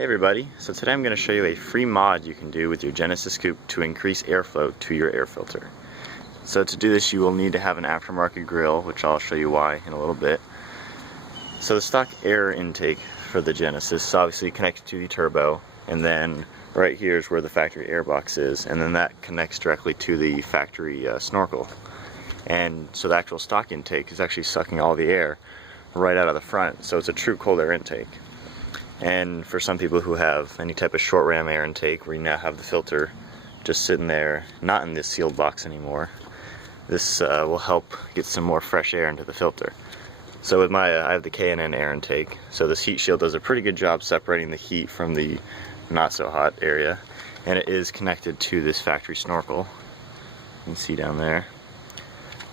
Hey everybody, so today I'm going to show you a free mod you can do with your Genesis Coupe to increase airflow to your air filter. So to do this you will need to have an aftermarket grille, which I'll show you why in a little bit. So the stock air intake for the Genesis is obviously connected to the turbo, and then right here is where the factory air box is, and then that connects directly to the factory snorkel. And so the actual stock intake is actually sucking all the air right out of the front, so it's a true cold air intake. And for some people who have any type of short ram air intake where you now have the filter just sitting there, not in this sealed box anymore, this will help get some more fresh air into the filter. So with my, I have the K&N air intake, so this heat shield does a pretty good job separating the heat from the not so hot area, and it is connected to this factory snorkel. You can see down there.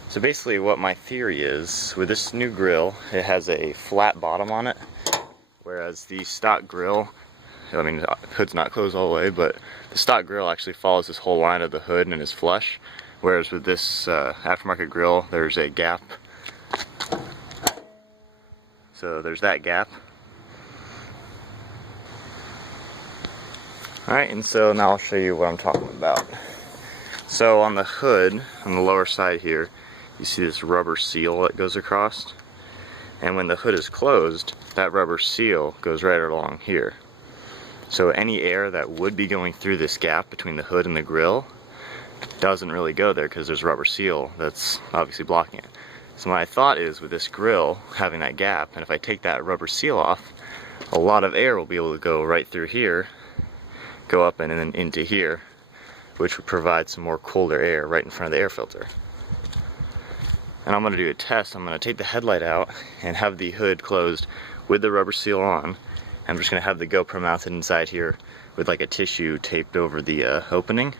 So basically what my theory is, with this new grill, it has a flat bottom on it, whereas the stock grill, I mean, the hood's not closed all the way, but the stock grill actually follows this whole line of the hood and is flush, whereas with this aftermarket grill, there's a gap. So there's that gap. Alright, and so now I'll show you what I'm talking about. So on the hood, on the lower side here, you see this rubber seal that goes across. And when the hood is closed, that rubber seal goes right along here. So any air that would be going through this gap between the hood and the grill doesn't really go there because there's a rubber seal that's obviously blocking it. So my thought is, with this grill having that gap, and if I take that rubber seal off, a lot of air will be able to go right through here, go up and then into here, which would provide some more colder air right in front of the air filter. And I'm going to do a test. I'm going to take the headlight out and have the hood closed with the rubber seal on. I'm just going to have the GoPro mounted inside here with like a tissue taped over the opening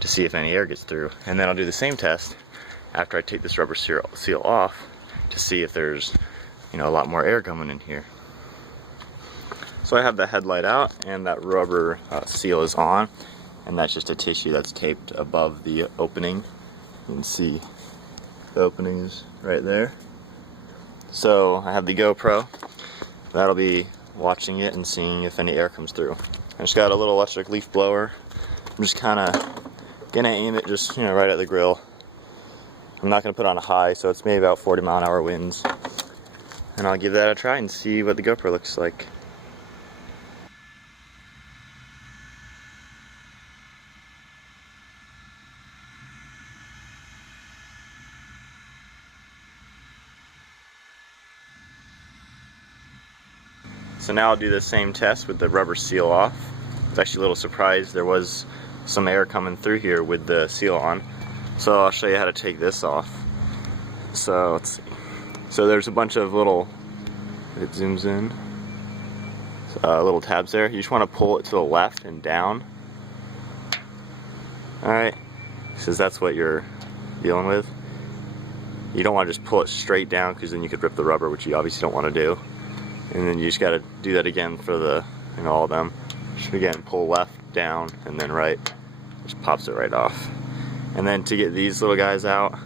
to see if any air gets through. And then I'll do the same test after I take this rubber seal off to see if there's, you know, a lot more air coming in here. So I have the headlight out and that rubber seal is on, and that's just a tissue that's taped above the opening. You can see the opening is right there. So I have the GoPro. That'll be watching it and seeing if any air comes through. I just got a little electric leaf blower. I'm just kind of gonna aim it just, you know, right at the grill. I'm not gonna put on a high, so it's maybe about 40-mile-an-hour winds. And I'll give that a try and see what the GoPro looks like. So now I'll do the same test with the rubber seal off. I was actually a little surprised there was some air coming through here with the seal on. So I'll show you how to take this off. So let's see. So there's a bunch of little, it zooms in, little tabs there. You just want to pull it to the left and down. Alright, because that's what you're dealing with. You don't want to just pull it straight down because then you could rip the rubber, which you obviously don't want to do. And then you just got to do that again for the, you know, all of them. Just again, pull left, down, and then right. Just pops it right off. And then to get these little guys out,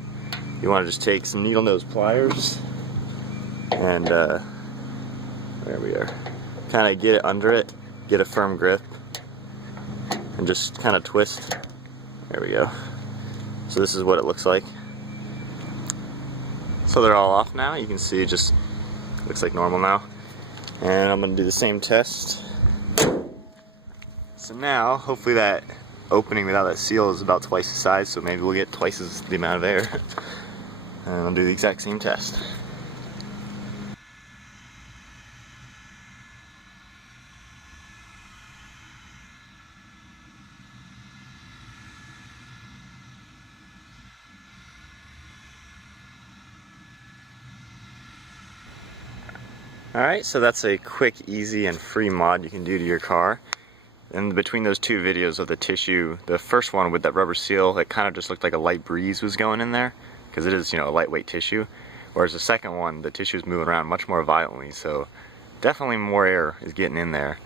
you want to just take some needle nose pliers and there we are. Kind of get it under it, get a firm grip, and just kind of twist. There we go. So this is what it looks like. So they're all off now. You can see it just looks like normal now. And I'm going to do the same test. So now, hopefully that opening without that seal is about twice the size, so maybe we'll get twice as the amount of air. And I'll do the exact same test. Alright, so that's a quick, easy, and free mod you can do to your car. And between those two videos of the tissue, the first one with that rubber seal, it kind of just looked like a light breeze was going in there, because it is, you know, a lightweight tissue. Whereas the second one, the tissue is moving around much more violently, so definitely more air is getting in there.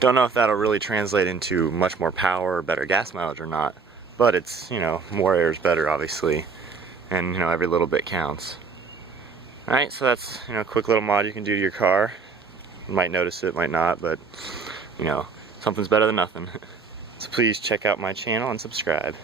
Don't know if that'll really translate into much more power or better gas mileage or not, but it's, you know, more air is better, obviously, and, you know, every little bit counts. Alright, so that's, you know, a quick little mod you can do to your car. You might notice it, might not, but you know, something's better than nothing. So please check out my channel and subscribe.